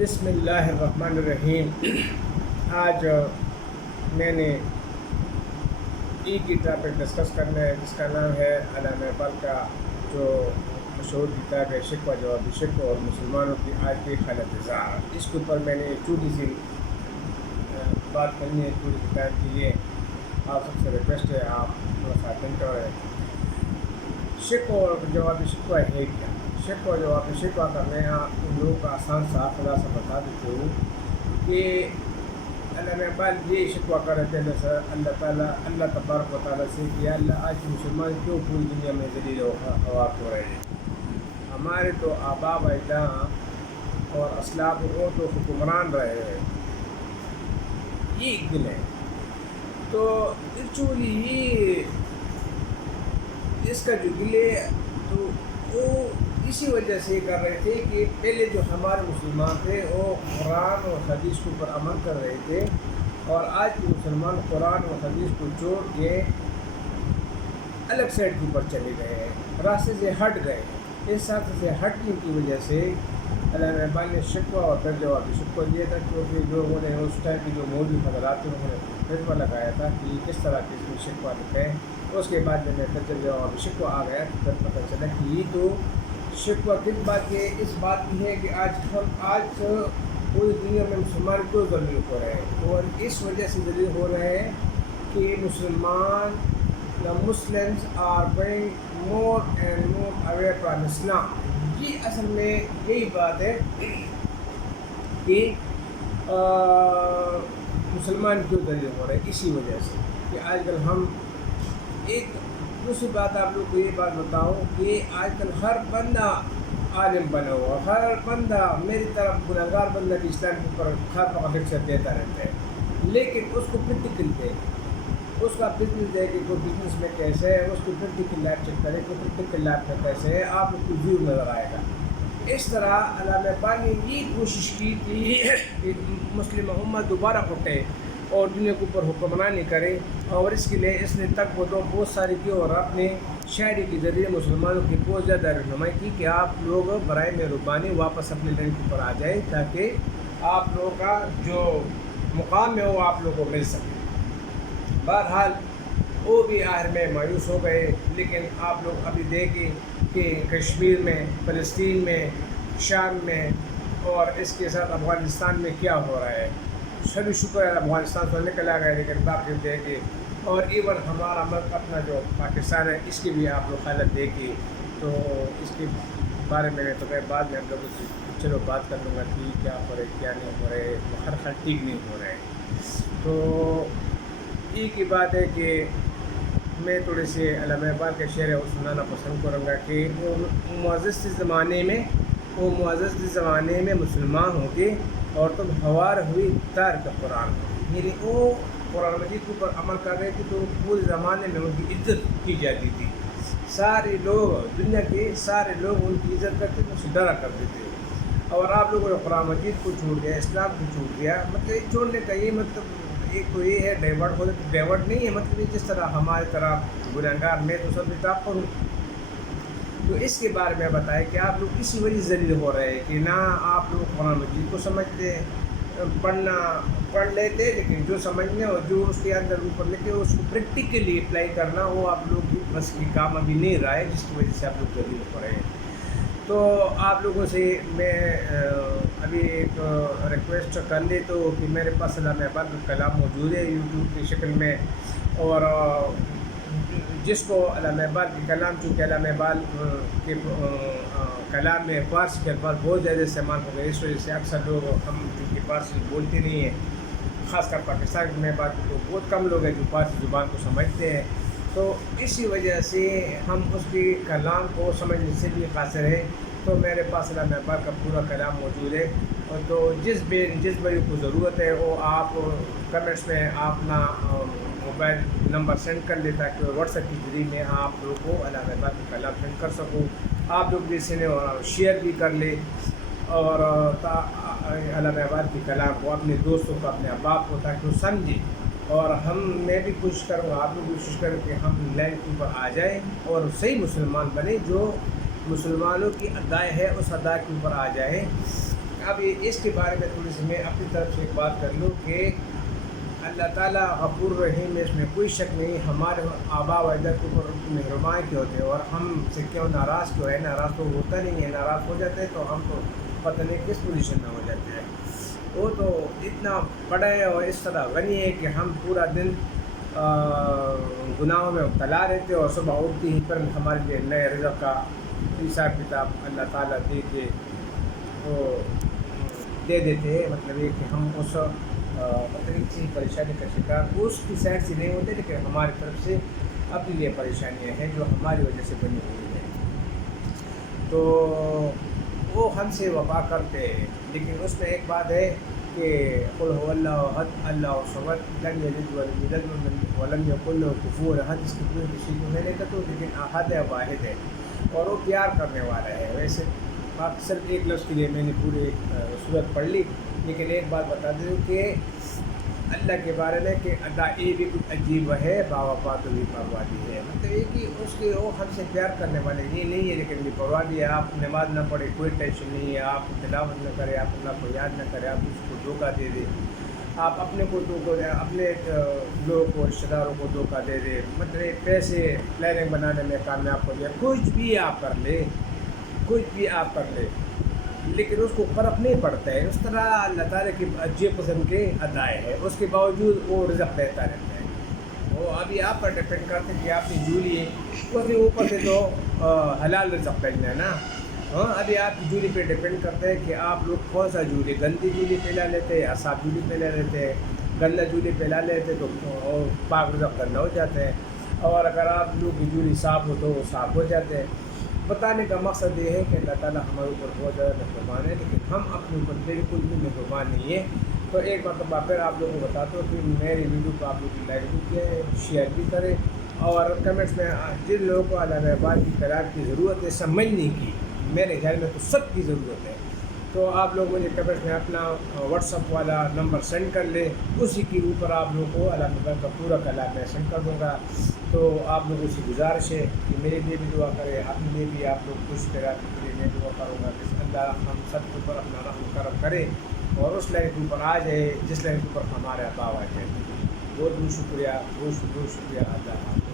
بسم اللہ الرحمن الرحیم۔ آج میں نے ایک ہی ٹاپک ڈسکس کرنا ہے جس کا نام ہے علامہ اقبال کا جو مشہور کتاب ہے شکوہ جواب شکوہ اور مسلمانوں کی آج کی حالت زار۔ اس کے اوپر میں نے چھوٹی سی بات کرنی ہے پوری کتاب کے لیے۔ آپ سب سے ریکویسٹ ہے آپ تھوڑا سا اٹینٹ کریں۔ شکوہ اور جواب شکوہ ہے کیا؟ شکوہ جواب شکوہ کا میں ان لوگوں کا آسان سا خلاصہ بتا دیتا ہوں کہ علامہ اقبال یہ شکوہ کر رہے تھے اللہ تبارک و تعالیٰ سے کہ اللہ آج مسلمان کیوں پوری دنیا میں ذلیل و خوار ہو رہے ہیں۔ ہمارے تو آباء و اجداد اور اسلاف وہ تو حکمران رہے ہیں، یہ ایک دن ہے۔ تو ایکچولی یہ اس کا جو گلے تو وہ اسی وجہ سے کر رہے تھے کہ پہلے جو ہمارے مسلمان تھے وہ قرآن اور حدیث کے اوپر عمل کر رہے تھے، اور آج کے مسلمان قرآن اور حدیث کو چھوڑ کے الگ سائڈ کے اوپر چلے گئے ہیں، راستے سے ہٹ گئے ہیں۔ اس راستے سے ہٹنے کی وجہ سے علامہ اقبال نے شکوہ اور پھر جواب شکوہ دیا تھا، کیونکہ لوگوں نے اس ٹائم کی جو مولوی حضرات تھے انہوں نے فتویٰ لگایا تھا کہ کس طرح کے اس میں شکوہ لکھیں۔ اس کے بعد جب میں پھر جواب شکوہ آ گیا تو پھر پتہ چلا کہ یہ تو شکوہ کس بات کی ہے؟ اس بات کی ہے کہ آج پوری دنیا میں مسلمان کیوں ذلیل ہو رہے ہیں، اور اس وجہ سے ذلیل ہو رہے ہیں کہ مسلمان Muslims are going more and more away from Islam۔ یہ اصل میں یہی بات ہے کہ مسلمان کیوں ذلیل ہو رہے ہیں، اسی وجہ سے کہ آج کل ہم ایک دوسری بات آپ لوگ کو یہ بات بتاؤں کہ آج کل ہر بندہ عالم بنا ہوا، ہر بندہ میری طرف گناہگار بندہ بھی اسلام کے اوپر ہر وقت لیکچر دیتا رہتا ہے، لیکن اس کو پریکٹیکل دے، اس کا بزنس دے کہ کوئی بزنس میں کیسے ہے، اس کی پریکٹیکل لائف چیک کرے کہ پریکٹیکل لائف میں کیسے ہے، آپ کو ویو نظر آئے گا۔ اس طرح علامہ اقبال نے یہ کوشش کی کہ مسلم امت دوبارہ اٹھے اور دنیا کے اوپر حکمرانی کرے، اور اس کے لیے اس نے تک وہ تو بہت ساری کی اور اپنے شاعری کے ذریعے مسلمانوں کی بہت زیادہ رہنمائی کی کہ آپ لوگ برائے مہربانی واپس اپنے لائن کے اوپر آ جائیں تاکہ آپ لوگوں کا جو مقام ہے وہ آپ لوگوں کو مل سکے۔ بہرحال وہ بھی آخر میں مایوس ہو گئے، لیکن آپ لوگ ابھی دیکھیں کہ کشمیر میں، فلسطین میں، شام میں اور اس کے ساتھ افغانستان میں کیا ہو رہا ہے۔ سبھی شکر ہے افغانستان سے نکلا گیا، لیکن باقی دیکھیں، اور ایون ہمارا ملک اپنا جو پاکستان ہے اس کی بھی آپ لوگ حالت دیکھیں، تو اس کے بارے میں تو میں بعد میں ہم لوگوں سے چلو بات کر لوں گا کہ کیا ہو رہے کیا نہیں ہو رہے، ہر حال ٹھیک نہیں ہو رہے۔ تو ایک ہی بات ہے کہ میں تھوڑے سے علامہ اقبال کے شعر وہ سنانا پسند کروں گا کہ وہ معزز زمانے میں مسلمان ہو کے اور تم ہوار ہوئی تارک قرآن ہو، یعنی وہ قرآن مجید کے اوپر عمل کر رہے تھے تو پورے زمانے میں ان کی عزت کی جاتی تھی، سارے لوگ دنیا کے سارے لوگ ان کی عزت کرتے تھے، اسے ڈرا کرتے تھے۔ اور آپ لوگوں نے قرآن مجید کو چھوڑ دیا، اسلام کو چھوڑ دیا، مطلب چھوڑنے کا یہ مطلب ایک تو یہ ہے ڈائیورٹ ہو جاتا، ڈائیورٹ نہیں ہے مطلب جس طرح ہمارے طرح گنہگار میں تو سب اتفاق کروں۔ تو اس کے بارے میں بتائیں کہ آپ لوگ اسی وجہ ذلیل ہو رہے ہیں کہ نہ آپ لوگ قرآن مجید کو سمجھتے پڑھ لیتے، لیکن جو سمجھنے اور جو اس کے اندر اوپر لکھے اس کو پریکٹیکلی اپلائی کرنا وہ آپ لوگ بس کی کام ابھی نہیں رہا ہے، جس کی وجہ سے آپ لوگ ذلیل ہو رہے ہیں۔ تو آپ لوگوں سے میں ابھی ایک ریکویسٹ کر لی تو کہ میرے پاس علامہ اقبال کا کلام موجود ہے یوٹیوب کی شکل میں، اور جس کو علامہ اقبال کے کلام، چونکہ علامہ اقبال کے کلام میں فارسی کے الفاظ بہت زیادہ استعمال ہو گئے، اس وجہ سے اکثر لوگ ہم چونکہ فارسی بولتے نہیں ہیں، خاص کر پاکستان میں بات تو بہت کم لوگ ہیں جو فارسی زبان کو سمجھتے ہیں، تو اسی وجہ سے ہم اس کے کلام کو سمجھنے سے بھی قاصر ہیں۔ تو میرے پاس علامہ اقبال کا پورا کلام موجود ہے، اور تو جس بھائی کو ضرورت ہے وہ آپ کمنٹس میں اپنا موبائل نمبر سینڈ کر لے تاکہ واٹس ایپ کے ذریعے میں آپ لوگوں کو علامہ اقبال کا کلام سینڈ کر سکوں، آپ لوگ بھی اسے شیئر بھی کر لیں، اور علامہ اقبال کے کلام کو اپنے دوستوں کو، اپنے احباب کو، تاکہ وہ سمجھیں، اور میں بھی کوشش کروں گا، آپ لوگ بھی کوشش کریں کہ ہم لائن کے اوپر آ جائیں اور صحیح مسلمان بنیں، جو مسلمانوں کی ادائے ہے اس ادائے کے اوپر آ جائیں۔ اب اس کے بارے میں تھوڑی سی میں اپنی طرف سے ایک بات کر لوں کہ اللہ تعالیٰ غفور رحیم ہے، اس میں کوئی شک نہیں. ہمارے آبا و اجداد کے اوپر مہربان کیوں ہوتے ہیں اور ہم سے کیوں ناراض کیوں ہے؟ ناراض تو ہوتا نہیں ہے، ناراض ہو جاتے ہیں تو ہم تو پتہ نہیں کس پوزیشن میں ہو جاتے ہیں. وہ تو اتنا بڑا ہے اور اس طرح غنی ہے کہ ہم پورا دن گناہوں میں مبتلا رہتے اور صبح اٹھتے ہی پر ہمارے لیے نئے رزق کا حساب کتاب اللہ تعالیٰ دے کے وہ دے دیتے ہیں. مطلب یہ کہ ہم اس مطلب کسی پریشانی کا شکار اس کی سائڈ سے نہیں ہوتے، لیکن ہماری طرف سے اپنے لیے پریشانیاں ہیں جو ہماری وجہ سے بنی ہوئی ہیں. تو وہ ہم سے وفا کرتے ہیں، لیکن اس میں ایک بات ہے کہ قل هو اللہ احد اللہ الصمد لم یلد ولم یولد ولم یکن له کفوا احد. اس کی پوری تشریح میں نے کہا تو لیکن احد ہے، واحد ہے اور وہ پیار کرنے والا ہے. ویسے صرف ایک لفظ کے لیے میں نے پورے صورت پڑھ لی، لیکن ایک بات بتا دوں کہ اللہ کے بارے میں کہ اللہ یہ بھی کچھ عجیب ہے، باوفا تو بھی پروادی ہے. مطلب یہ کہ اس کے وہ ہم سے پیار کرنے والے یہ نہیں ہے، لیکن بھی پروادی ہے. آپ نماز نہ پڑھے کوئی ٹینشن نہیں ہے، آپ تلاوت نہ کرے، آپ اللہ کو یاد نہ کرے، آپ اس کو دھوکہ دے دیں، آپ اپنے کو اپنے لوگوں کو رشتہ داروں کو دھوکہ دے دیں، مطلب پیسے پلاننگ بنانے میں کامیاب ہو جائے، کچھ بھی آپ کر لیں، کچھ بھی آپ کر لیں، لیکن اس کو فرق نہیں پڑتا ہے. اس طرح اللہ تعالیٰ کی عجیب قسم کے ادائے ہیں، اس کے باوجود وہ رزق دیتا رہتا ہے. وہ ابھی آپ پر ڈپینڈ کرتے ہیں کہ آپ نے جولی ہے، اس کے اوپر سے تو حلال رزق پہننا ہے نا. ابھی آپ کی جولی پہ ڈپینڈ کرتے ہیں کہ آپ لوگ کون سا جولی، گندی جولی پہلا لیتے ہیں یا صاف جولی پہلا لیتے ہیں. گندا جولی پہلا لیتے تو پاک رزق گندا ہو جاتے ہیں، اور اگر آپ لوگ کی جولی صاف ہو تو وہ صاف ہو جاتے ہیں. بتانے کا مقصد یہ ہے کہ اللہ تعالیٰ ہمارے اوپر بہت زیادہ مہربان ہے، لیکن ہم اپنے اوپر بالکل بھی مہربان نہیں ہے. تو ایک مرتبہ پھر آپ لوگوں کو بتاتا ہوں کہ میری ویڈیو کو آپ لوگ کی لائک بھی کیے، شیئر بھی کریں، اور کمنٹس میں جن لوگوں کو اللہ مہربان کی قرار کی ضرورت ہے سمجھنے کی، میرے خیال میں تو سب کی ضرورت ہے. تو آپ لوگ مجھے کمنٹس میں اپنا واٹس ایپ والا نمبر سینڈ کر لیں، اسی کے اوپر آپ لوگوں کو اللہ تعالیٰ کا پورا کلام میں سینڈ کر دوں گا. تو آپ لوگوں سے گزارش ہے کہ میرے لیے بھی دعا کریں، اپنے لیے بھی آپ لوگ خوش کریں، کے لیے میں دعا کروں گا کہ اللہ ہم سب کے اوپر اپنا رحم کرم کرے اور اس لائن کے اوپر آ جائے جس لائن کے اوپر ہمارے ابا آ جائے. بہت بہت شکریہ، بہت شکریہ اللہ.